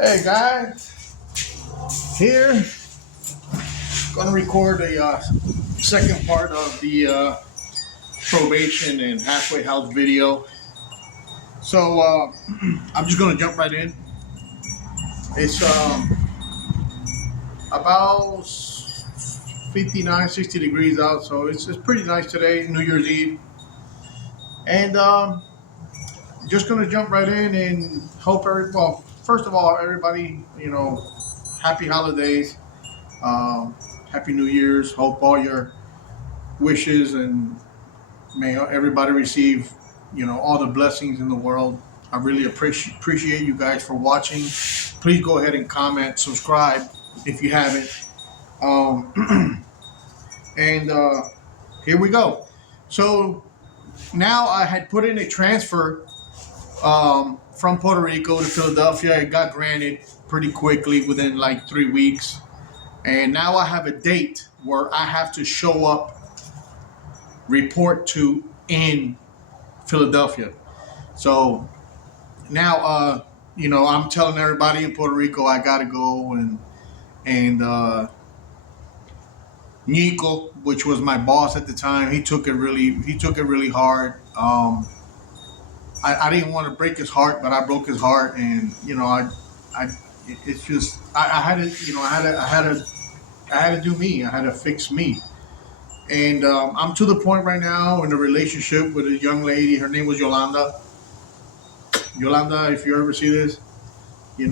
Hey guys, here gonna record a second part of the probation and halfway house video. So I'm just gonna jump right in. It's about 59, 60 degrees out, so it's pretty nice today, New Year's Eve, and just gonna jump right in and hope well, first of all, everybody, happy holidays, happy New Year's. Hope all your wishes and may everybody receive, all the blessings in the world. I really appreciate you guys for watching. Please go ahead and comment, subscribe if you haven't. And here we go. So now I had put in a transfer from Puerto Rico to Philadelphia. It got granted pretty quickly within like 3 weeks. And now I have a date where I have to show up, report to in Philadelphia. So now, I'm telling everybody in Puerto Rico I gotta go, and Nico, which was my boss at the time, he took it really hard. I didn't want to break his heart, but I broke his heart, and it's just I had to, I had to do me. I had to fix me. And I'm to the point right now in a relationship with a young lady. Her name was Yolanda. Yolanda, if you ever see this, it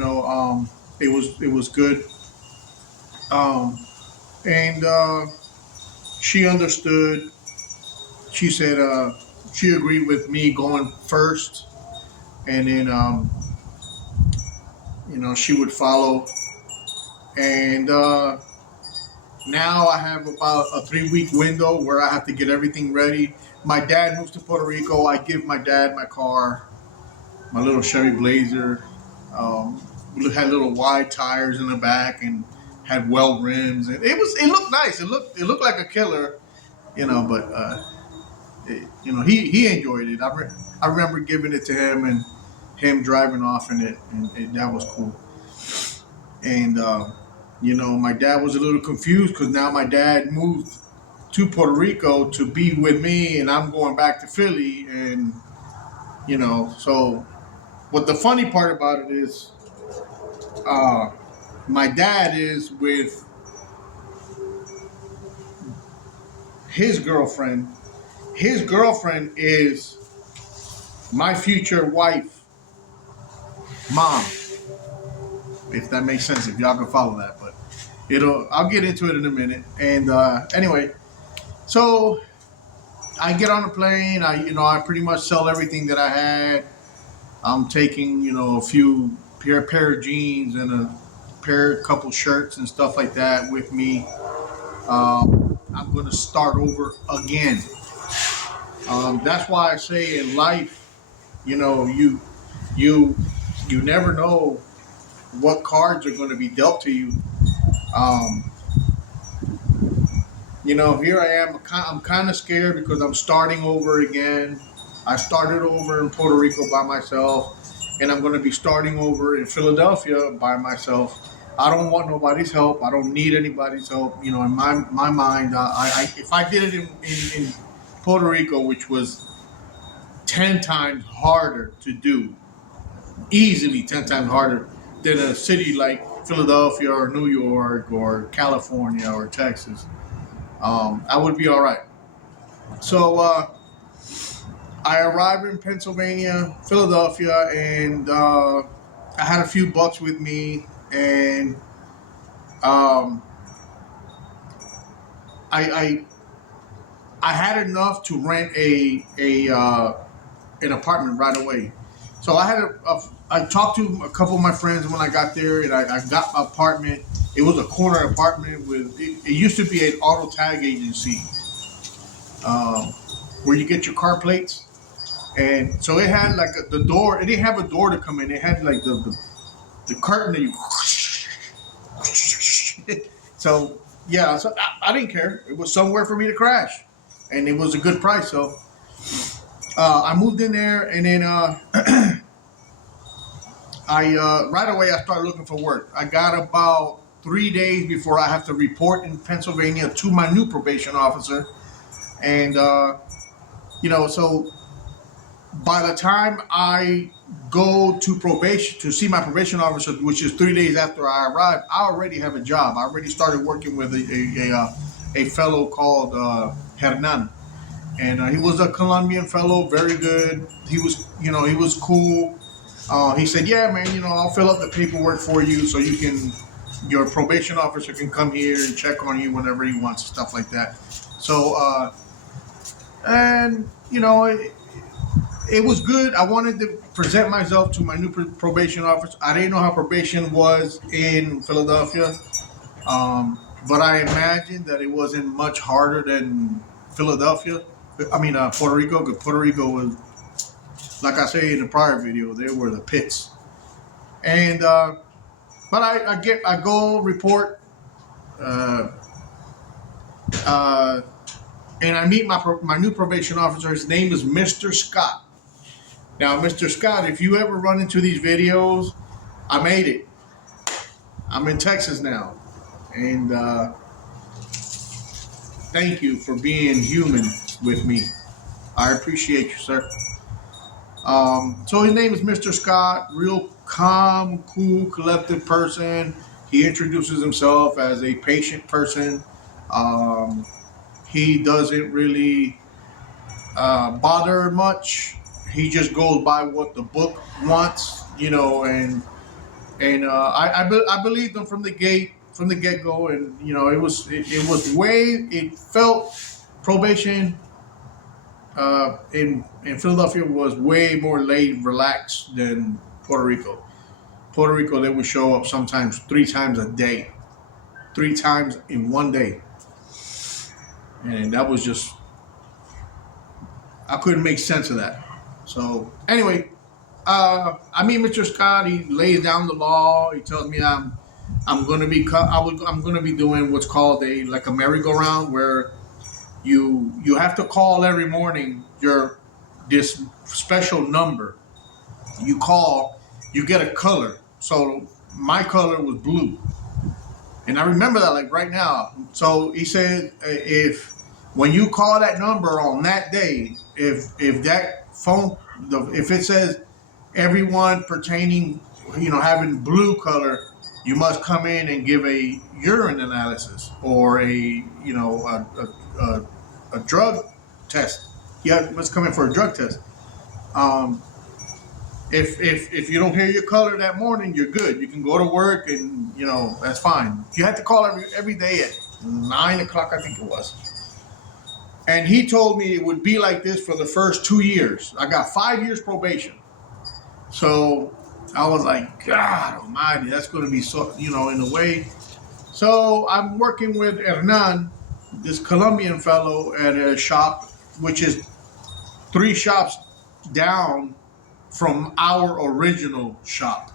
was good. And she understood. She said she agreed with me going first, and then she would follow. And now I have about a 3 week window where I have to get everything ready. My dad moves to Puerto Rico. I give my dad my car, my little Chevy Blazer. We had little wide tires in the back and had weld rims, and it looked nice. It looked like a killer, but he enjoyed it. I remember giving it to him and him driving off in it, and that was cool. And my dad was a little confused because now my dad moved to Puerto Rico to be with me, and I'm going back to Philly, and so. What the funny part about it is, my dad is with his girlfriend. His girlfriend is my future wife, mom. If that makes sense, if y'all can follow that, but I'll get into it in a minute. And anyway, so I get on the plane. I pretty much sell everything that I had. I'm taking, a few pair of jeans and a couple shirts and stuff like that with me. I'm going to start over again. That's why I say in life, you never know what cards are going to be dealt to you. Here I am. I'm kind of scared because I'm starting over again. I started over in Puerto Rico by myself, and I'm going to be starting over in Philadelphia by myself. I don't want nobody's help. I don't need anybody's help. In my mind, if I did it in Puerto Rico, which was 10 times harder to do, easily 10 times harder than a city like Philadelphia or New York or California or Texas, I would be all right. So, I arrived in Pennsylvania, Philadelphia, and I had a few bucks with me, and I had enough to rent an apartment right away. So I talked to a couple of my friends when I got there, and I got my apartment. It was a corner apartment it used to be an auto tag agency where you get your car plates. And so it had like the door. It didn't have a door to come in. It had like the curtain that you. So yeah, so I didn't care. It was somewhere for me to crash, and it was a good price. So I moved in there, and then I right away I started looking for work. I got about 3 days before I have to report in Pennsylvania to my new probation officer, and so by the time I go to probation to see my probation officer, which is 3 days after I arrive, I already have a job. I already started working with a fellow called Hernan, and he was a Colombian fellow, very good. He was cool. He said, "Yeah, man, I'll fill out the paperwork for you so your probation officer can come here and check on you whenever he wants, stuff like that." So, and it was good. I wanted to present myself to my new probation officer. I didn't know how probation was in Philadelphia, but I imagined that it wasn't much harder than Philadelphia. I mean, Puerto Rico. Because Puerto Rico was, like I say in the prior video, they were the pits. And but I go report, uh, and I meet my new probation officer. His name is Mr. Scott. Now, Mr. Scott, if you ever run into these videos, I made it. I'm in Texas now, and thank you for being human with me. I appreciate you, sir. So his name is Mr. Scott, real calm, cool, collected person. He introduces himself as a patient person. He doesn't really bother much. He just goes by what the book wants, and I believed him from the get go, and it felt probation in Philadelphia was way more laid, relaxed than Puerto Rico. Puerto Rico, they would show up sometimes 3 times a day, 3 times in one day, and that was just, I couldn't make sense of that. So anyway, I meet Mr. Scott. He lays down the law. He tells me I'm going to be doing what's called a merry-go-round, where you have to call every morning this special number. You call, you get a color. So my color was blue, and I remember that like right now. So he said, if when you call that number on that day, if that phone, if it says everyone pertaining, having blue color, you must come in and give a urine analysis or a drug test. You must come in for a drug test. If you don't hear your color that morning, you're good. You can go to work, and that's fine. You have to call every day at 9 o'clock, I think it was. And he told me it would be like this for the first 2 years. I got 5 years probation. So I was like, God almighty, that's going to be so, in a way. So I'm working with Hernan, this Colombian fellow, at a shop, which is 3 shops down from our original shop,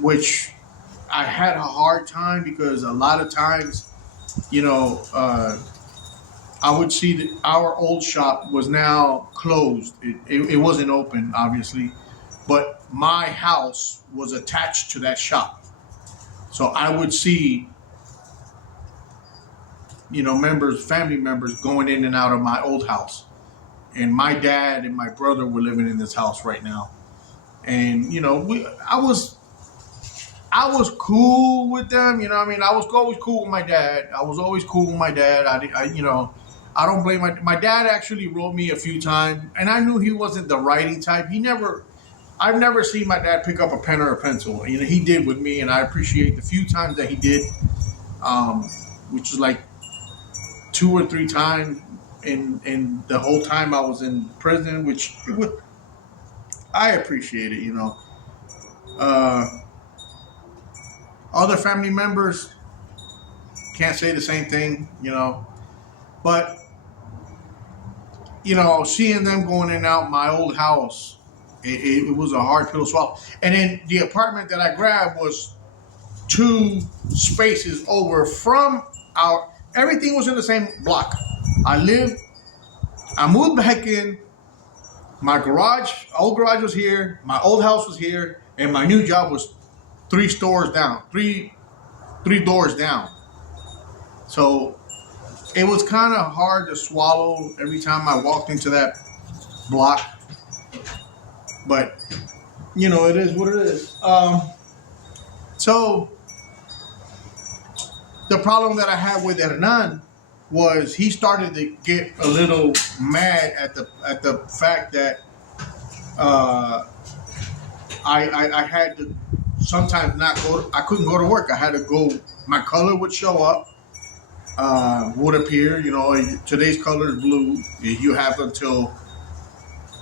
which I had a hard time because a lot of times, I would see that our old shop was now closed. It wasn't open, obviously, but my house was attached to that shop. So I would see, family members going in and out of my old house. And my dad and my brother were living in this house right now. And, I was cool with them. I was always cool with my dad. I don't blame my dad. Actually wrote me a few times, and I knew he wasn't the writing type. I've never seen my dad pick up a pen or a pencil. He did with me, and I appreciate the few times that he did, which was like 2 or 3 times in the whole time I was in prison, which I appreciate it. Other family members can't say the same thing, but seeing them going in and out my old house, it was a hard pill to swallow. And then the apartment that I grabbed was 2 spaces over from everything was in the same block. I moved back in My old garage was here, my old house was here, and my new job was three stores down, three doors down. So it was kind of hard to swallow every time I walked into that block. But it is what it is. So the problem that I had with Hernan was he started to get a little mad at the fact that uh, I had to sometimes not go. I couldn't go to work. I had to go. My color would show up, would appear. Today's color is blue. You have until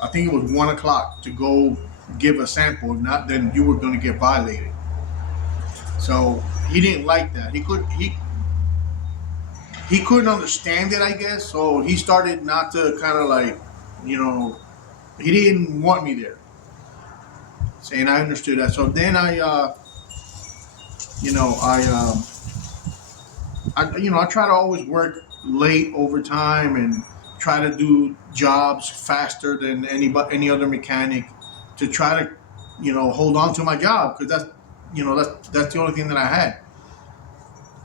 I think it was 1 o'clock to go give a sample. If not, then you were going to get violated. So he didn't like that. He couldn't understand it, I guess. So he started not to kind of like, he didn't want me there. Saying I understood that. So then you know, I try to always work late overtime and try to do jobs faster than any other mechanic to try to, hold on to my job because that's the only thing that I had.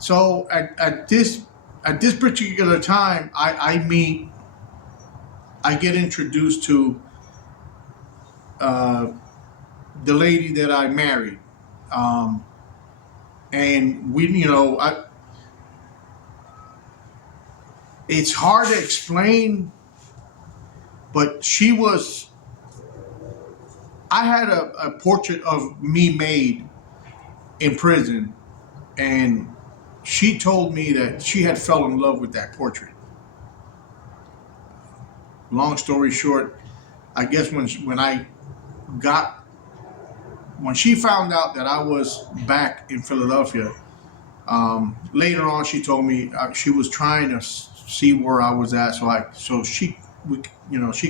So at this particular time, I get introduced to uh, the lady that I married, um, and it's hard to explain, but I had a portrait of me made in prison, and she told me that she had fell in love with that portrait. Long story short, I guess got when she found out that I was back in Philadelphia, later on she told me she was trying to see where I was at, she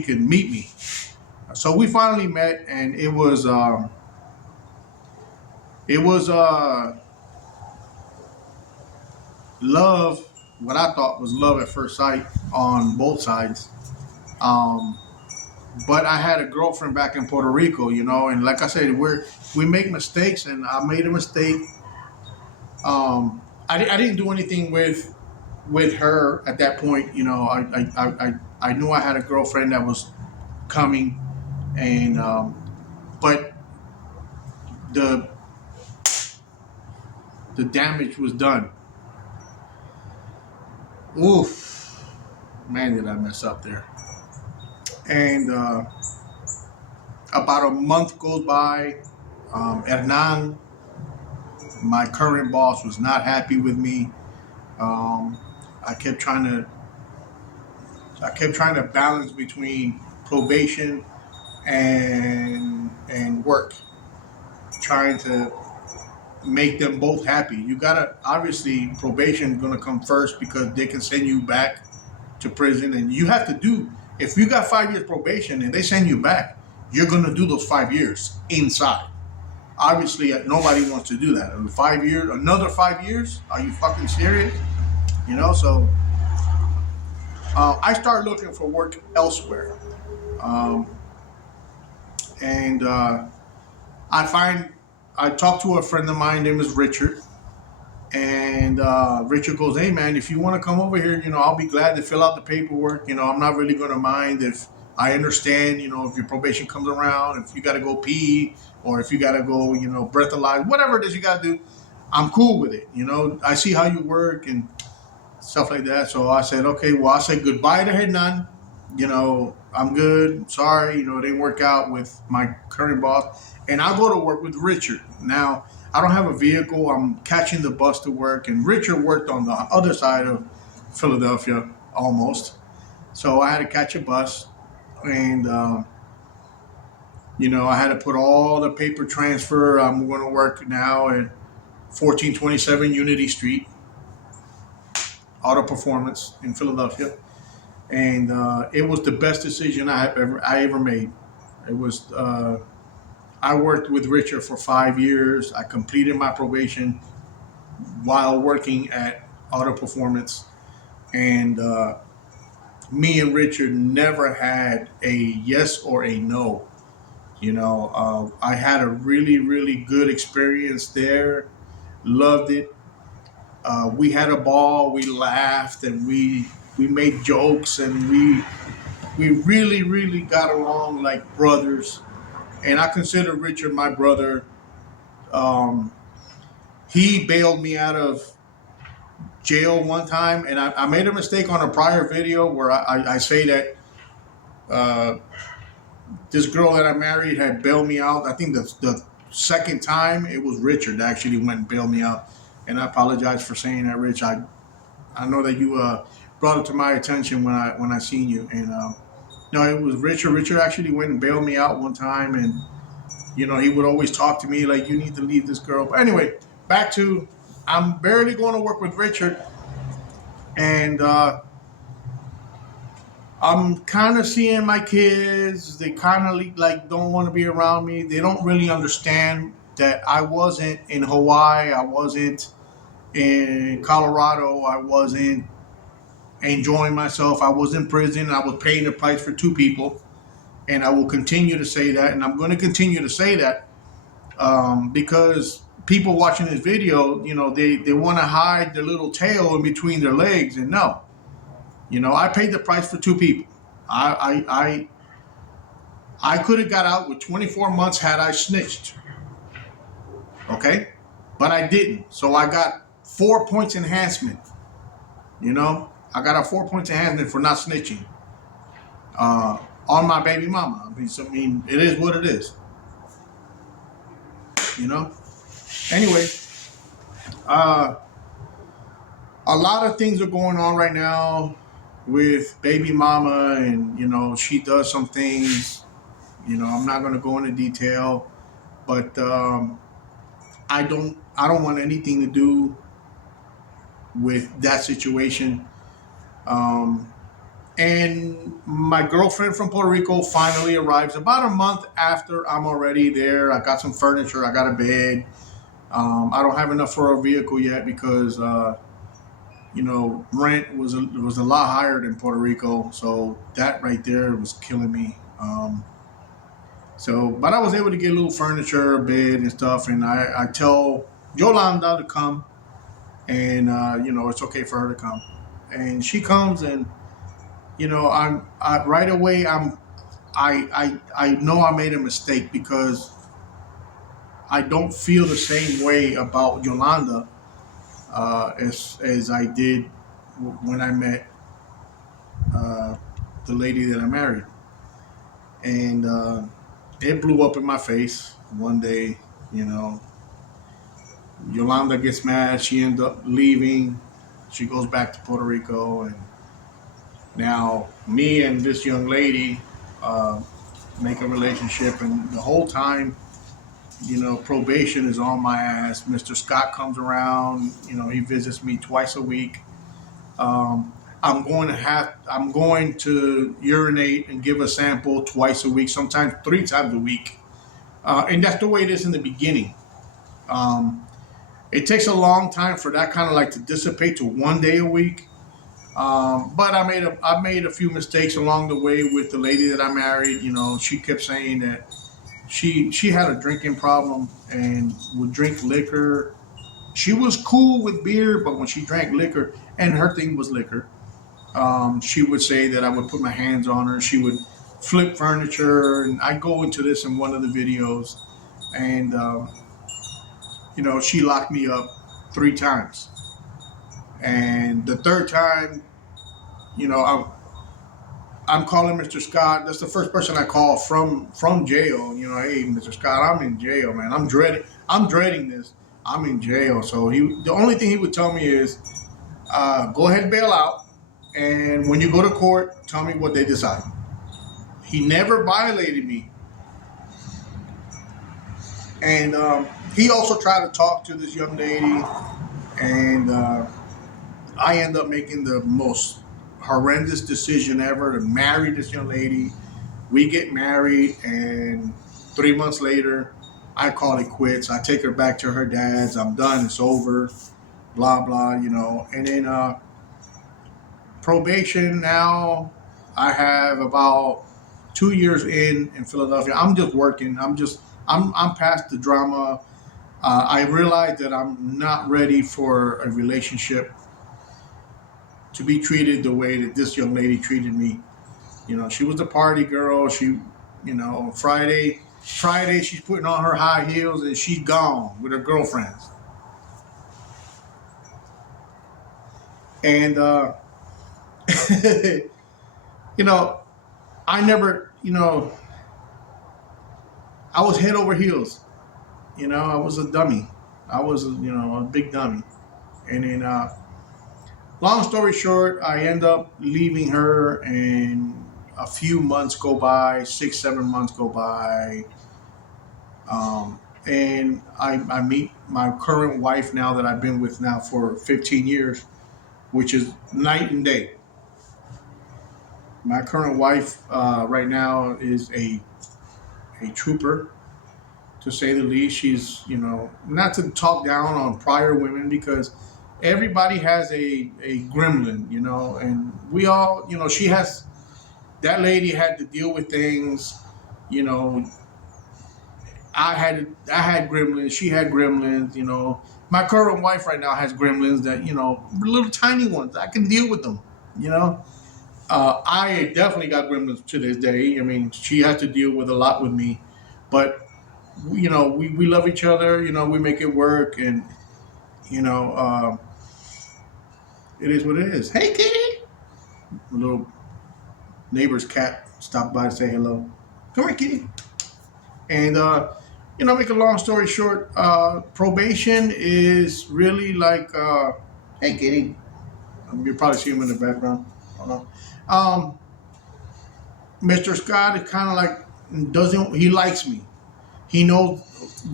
could meet me. So we finally met, and it was love. What I thought was love at first sight on both sides. Um, but I had a girlfriend back in Puerto Rico, and like I said, we make mistakes, and I made a mistake. I didn't do anything with her at that point. I knew I had a girlfriend that was coming, and but the the damage was done. Oof, man, did I mess up there? And about a month goes by. Hernan, my current boss, was not happy with me. Um, I kept trying to balance between probation and work, trying to make them both happy. You gotta obviously probation gonna come first because they can send you back to prison, and you have to do. If you got 5 years probation and they send you back, you're gonna do those 5 years inside. Obviously, nobody wants to do that. 5 years, another 5 years? Are you fucking serious? So I started looking for work elsewhere, um, and I find I talked to a friend of mine named is Richard, and Richard goes, "Hey man, if you want to come over here, I'll be glad to fill out the paperwork. I'm not really going to mind if I understand, if your probation comes around, if you got to go pee, or if you got to go, breathalyze, whatever it is you got to do, I'm cool with it. I see how you work and stuff like that." So I said, okay, well, I said goodbye to Hernan. I'm good. Sorry, it didn't work out with my current boss. And I'll go to work with Richard. Now, I don't have a vehicle. I'm catching the bus to work. And Richard worked on the other side of Philadelphia almost. So I had to catch a bus. And, I had to put all the paper transfer. I'm going to work now at 1427 Unity Street, Auto Performance in Philadelphia. And it was the best decision I ever made. It was I worked with Richard for 5 years. I completed my probation while working at Auto Performance, and me and Richard never had a yes or a no. I had a really, really good experience there. Loved it. We had a ball. We laughed and we made jokes and we really, really got along like brothers. And I consider Richard my brother. Um, he bailed me out of jail one time, and I made a mistake on a prior video where I say that uh, this girl that I married had bailed me out. I think the second time it was Richard that actually went and bailed me out, and I apologize for saying that, Rich. I know that you brought it to my attention when I seen you, and no, it was Richard. Richard actually went and bailed me out one time, and he would always talk to me like, "You need to leave this girl." But anyway, back to I'm barely going to work with Richard, and I'm kind of seeing my kids. They kind of like don't want to be around me. They don't really understand that I wasn't in Hawaii. I wasn't in Colorado. I wasn't enjoying myself. I was in prison. I was paying the price for two people. And I will continue to say that. And I'm going to continue to say that because people watching this video, they want to hide their little tail in between their legs. And no, I paid the price for two people. I could have got out with 24 months had I snitched. Okay? But I didn't. So I got 4 points enhancement. I got a 4 points enhancement for not snitching on my baby mama. I mean, it is what it is. Anyway, a lot of things are going on right now with baby mama, and she does some things. I'm not going to go into detail, but I don't want anything to do with that situation. And my girlfriend from Puerto Rico finally arrives about a month after I'm already there. I got some furniture. I got a bed. I don't have enough for a vehicle yet because rent was a lot higher than Puerto Rico. So that right there was killing me. But I was able to get a little furniture, a bed, and stuff. And I tell Yolanda to come, and it's okay for her to come, and she comes, and right away I know I made a mistake because I don't feel the same way about Yolanda as I did when I met the lady that I married, and it blew up in my face one day. Yolanda gets mad. She ends up leaving. She goes back to Puerto Rico, and now me and this young lady make a relationship, and the whole time, probation is on my ass. Mr. Scott comes around. He visits me twice a week. I'm going to urinate and give a sample twice a week, sometimes 3 times a week, and that's the way it is in the beginning. It takes a long time for that kind of like to dissipate to 1 day a week. But I made a few mistakes along the way with the lady that I married. She kept saying that she had a drinking problem and would drink liquor. She was cool with beer, but when she drank liquor, and her thing was liquor, she would say that I would put my hands on her. She would flip furniture, and I go into this in one of the videos, and she locked me up 3 times. And the third time, I'm calling Mr. Scott. That's the first person I call from jail. Hey, Mr. Scott, I'm in jail, man. I'm dreading this. I'm in jail. So the only thing he would tell me is, go ahead and bail out, and when you go to court, tell me what they decide. He never violated me, and he also tried to talk to this young lady, and I end up making the most horrendous decision ever to marry this young lady. We get married, and 3 months later, I call it quits. I take her back to her dad's. I'm done. It's over. Blah, blah, And then probation now, I have about 2 years in Philadelphia. I'm just working. I'm past the drama. I realize that I'm not ready for a relationship to be treated the way that this young lady treated me. You know, she was a party girl. Friday she's putting on her high heels and she's gone with her girlfriends. And you know, I never, I was head over heels. I was a dummy. I was, a big dummy. And then, long story short, I end up leaving her, and a few months go by, 6, 7 months go by, and I meet my current wife now that I've been with now for 15 years, which is night and day. My current wife right now is a trooper, to say the least. She's, not to talk down on prior women, because everybody has a gremlin, and we all, that lady had to deal with things, you know, I had gremlins, she had gremlins, My current wife right now has gremlins that, little tiny ones. I can deal with them, you know. I definitely got gremlins to this day. I mean, she has to deal with a lot with me, but we love each other. We make it work, and you know, uh, it is what it is. Hey, kitty! A little neighbor's cat stopped by to say hello. Come here, kitty. And make a long story short, probation is really like, hey, kitty. You probably see him in the background. I don't know. Mr. Scott is kind of like, doesn't he likes me? He knows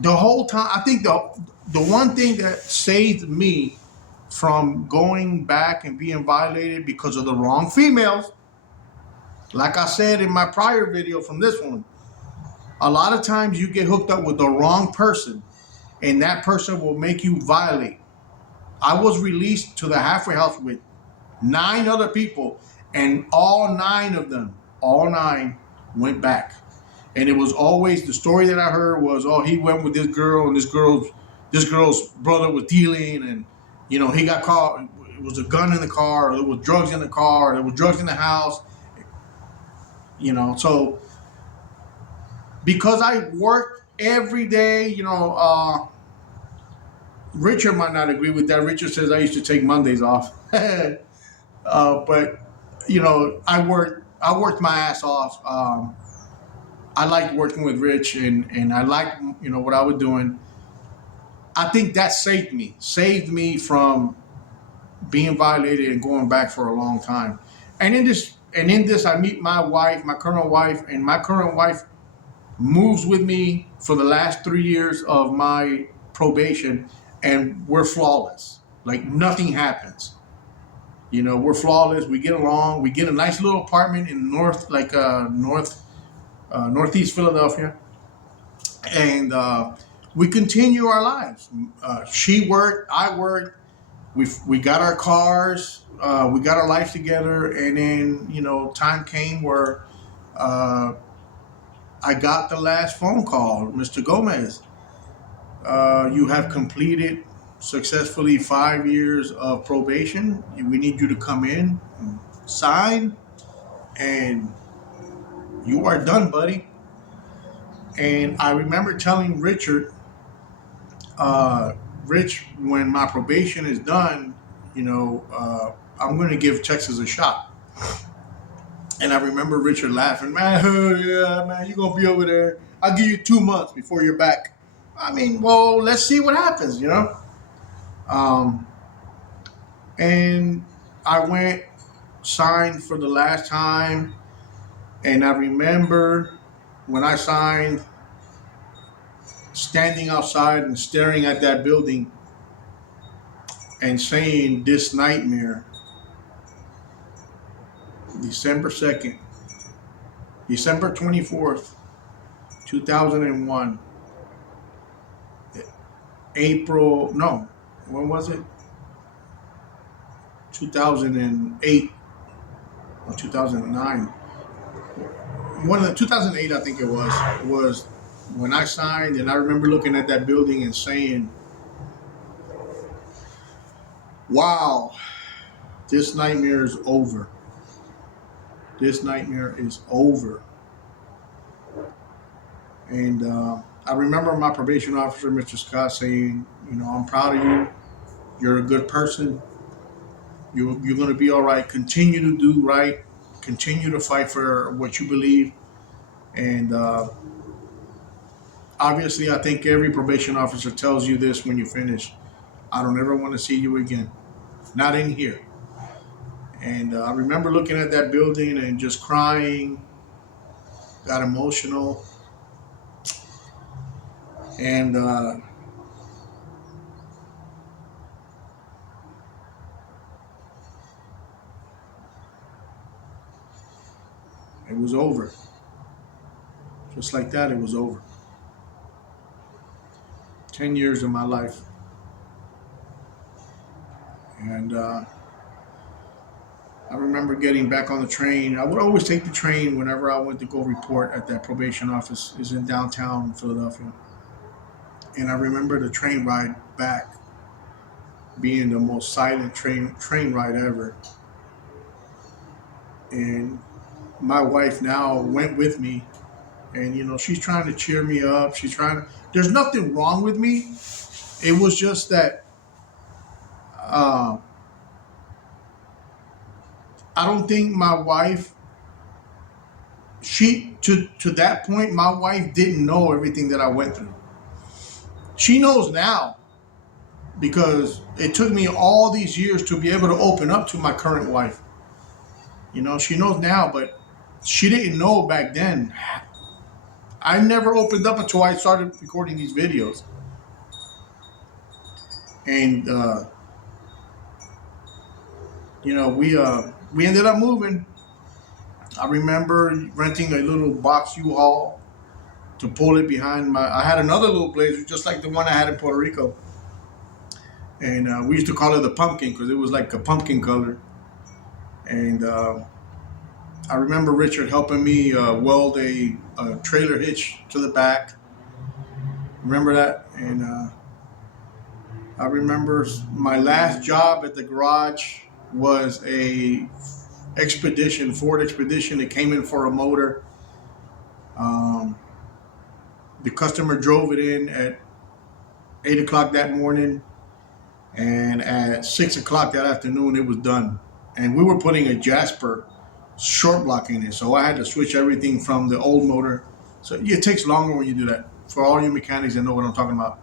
the whole time. I think the one thing that saved me from going back and being violated because of the wrong females, like I said in my prior video from this one, a lot of times you get hooked up with the wrong person, and that person will make you violate. I was released to the halfway house with 9 other people, and all nine went back. And it was always, the story that I heard was, oh, he went with this girl, and this girl's brother was dealing, and he got caught. It was a gun in the car, or there was drugs in the car, or there was drugs in the house. So because I worked every day, Richard might not agree with that. Richard says I used to take Mondays off, but I worked my ass off. I liked working with Rich, and I liked what I was doing. I think that saved me from being violated and going back for a long time. And in this, I meet my wife, my current wife, and my current wife moves with me for the last 3 years of my probation, and we're flawless. Like, nothing happens. We're flawless. We get along. We get a nice little apartment in northeast Philadelphia, and we continue our lives. She worked, I worked. We got our cars. We got our life together, and then time came where I got the last phone call, Mr. Gomez. You have completed successfully 5 years of probation. We need you to come in, and sign, and you are done, buddy. And I remember telling Richard, Rich, when my probation is done, I'm going to give Texas a shot. And I remember Richard laughing, man, oh, yeah, man, you're going to be over there. I'll give you 2 months before you're back. I mean, well, let's see what happens, Um, and I went, signed for the last time. And I remember when I signed, standing outside and staring at that building and saying, this nightmare, December 2nd, December 24th, 2001, April, no, when was it? 2008, or 2009. One of the 2008, I think it was when I signed, and I remember looking at that building and saying, "Wow, this nightmare is over. This nightmare is over." And I remember my probation officer, Mr. Scott, saying, "I'm proud of you. You're a good person. You're going to be all right. Continue to do right. Continue to fight for what you believe." And obviously, I think every probation officer tells you this when you finish. I don't ever want to see you again. Not in here. And I remember looking at that building and just crying, got emotional. And it was over. Just like that, it was over. 10 years of my life. And I remember getting back on the train. I would always take the train whenever I went to go report at that probation office. Is in downtown Philadelphia. And I remember the train ride back being the most silent train ride ever. And my wife now went with me, and she's trying to cheer me up. She's trying to. There's nothing wrong with me. It was just that uh, I don't think my wife. She to that point, my wife didn't know everything that I went through. She knows now because it took me all these years to be able to open up to my current wife. She knows now, but she didn't know back then. I never opened up until I started recording these videos. And we ended up moving. I remember renting a little box U-Haul to pull it behind my. I had another little Blazer just like the one I had in Puerto Rico, and we used to call it the pumpkin because it was like a pumpkin color. And I remember Richard helping me weld a trailer hitch to the back. Remember that? And I remember my last job at the garage was a Ford Expedition. It came in for a motor. The customer drove it in at 8 o'clock that morning, and at 6 o'clock that afternoon it was done. And we were putting a Jasper short block in it, so I had to switch everything from the old motor. So it takes longer when you do that. For all you mechanics that know what I'm talking about,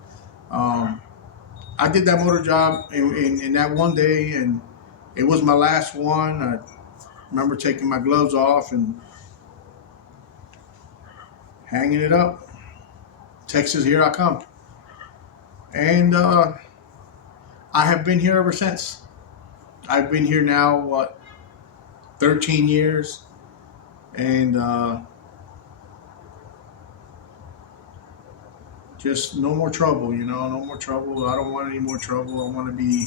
I did that motor job in that one day, and it was my last one. I remember taking my gloves off and hanging it up. Texas, here I come. And I have been here ever since. I've been here now, 13 years. And just no more trouble, no more trouble. I don't want any more trouble. I want to be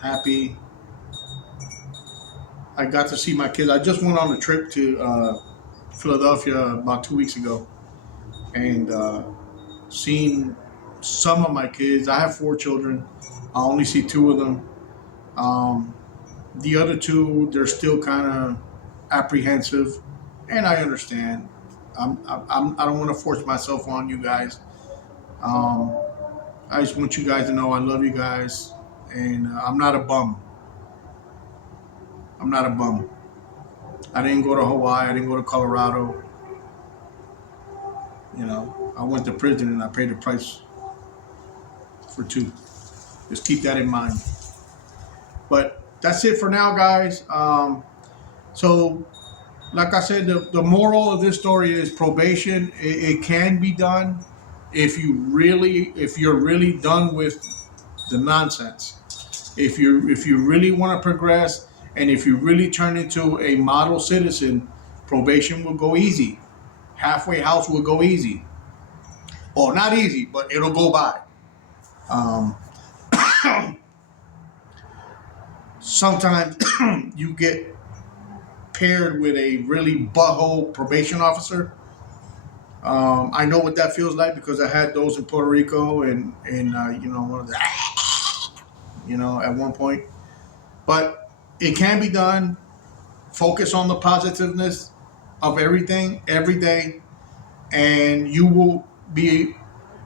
happy. I got to see my kids. I just went on a trip to Philadelphia about 2 weeks ago, and seen some of my kids. I have 4 children. I only see 2 of them. The other 2, they're still kind of apprehensive, and I understand. I don't want to force myself on you guys. I just want you guys to know I love you guys, and I'm not a bum. I'm not a bum. I didn't go to Hawaii. I didn't go to Colorado. I went to prison and I paid the price for 2. Just keep that in mind. But that's it for now, guys. So, like I said, the moral of this story is probation. It can be done if you're really done with the nonsense. If you really want to progress, and if you really turn into a model citizen, probation will go easy. Halfway house will go easy. Well, not easy, but it'll go by. Sometimes you get paired with a really butthole probation officer. I know what that feels like because I had those in Puerto Rico and one of the at one point. But it can be done. Focus on the positiveness of everything every day, and you will be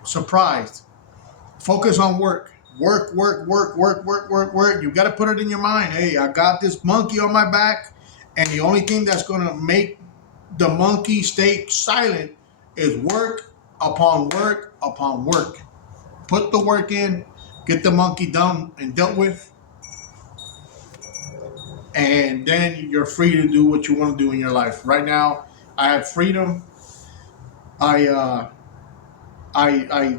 surprised. Focus on work. Work, work, work, work, work, work, work. You got to put it in your mind. Hey, I got this monkey on my back, and the only thing that's going to make the monkey stay silent is work upon work upon work. Put the work in, get the monkey done and dealt with, and then you're free to do what you want to do in your life. Right now, I have freedom. I I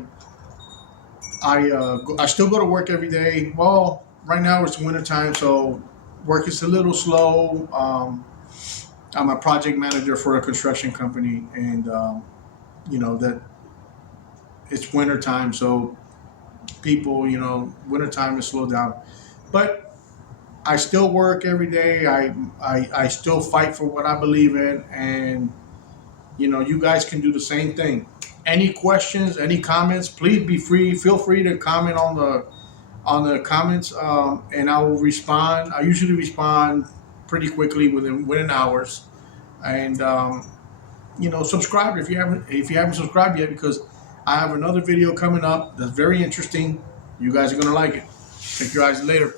I still go to work every day. Well, right now it's winter time, so work is a little slow. I'm a project manager for a construction company, and that it's winter time, so people, winter time is slow down. But I still work every day. I still fight for what I believe in, and you guys can do the same thing. Any questions, any comments, please feel free to comment on the comments, and I will respond. I usually respond pretty quickly within hours, and subscribe if you haven't subscribed yet, because I have another video coming up that's very interesting. You guys are gonna like it. Take your eyes later.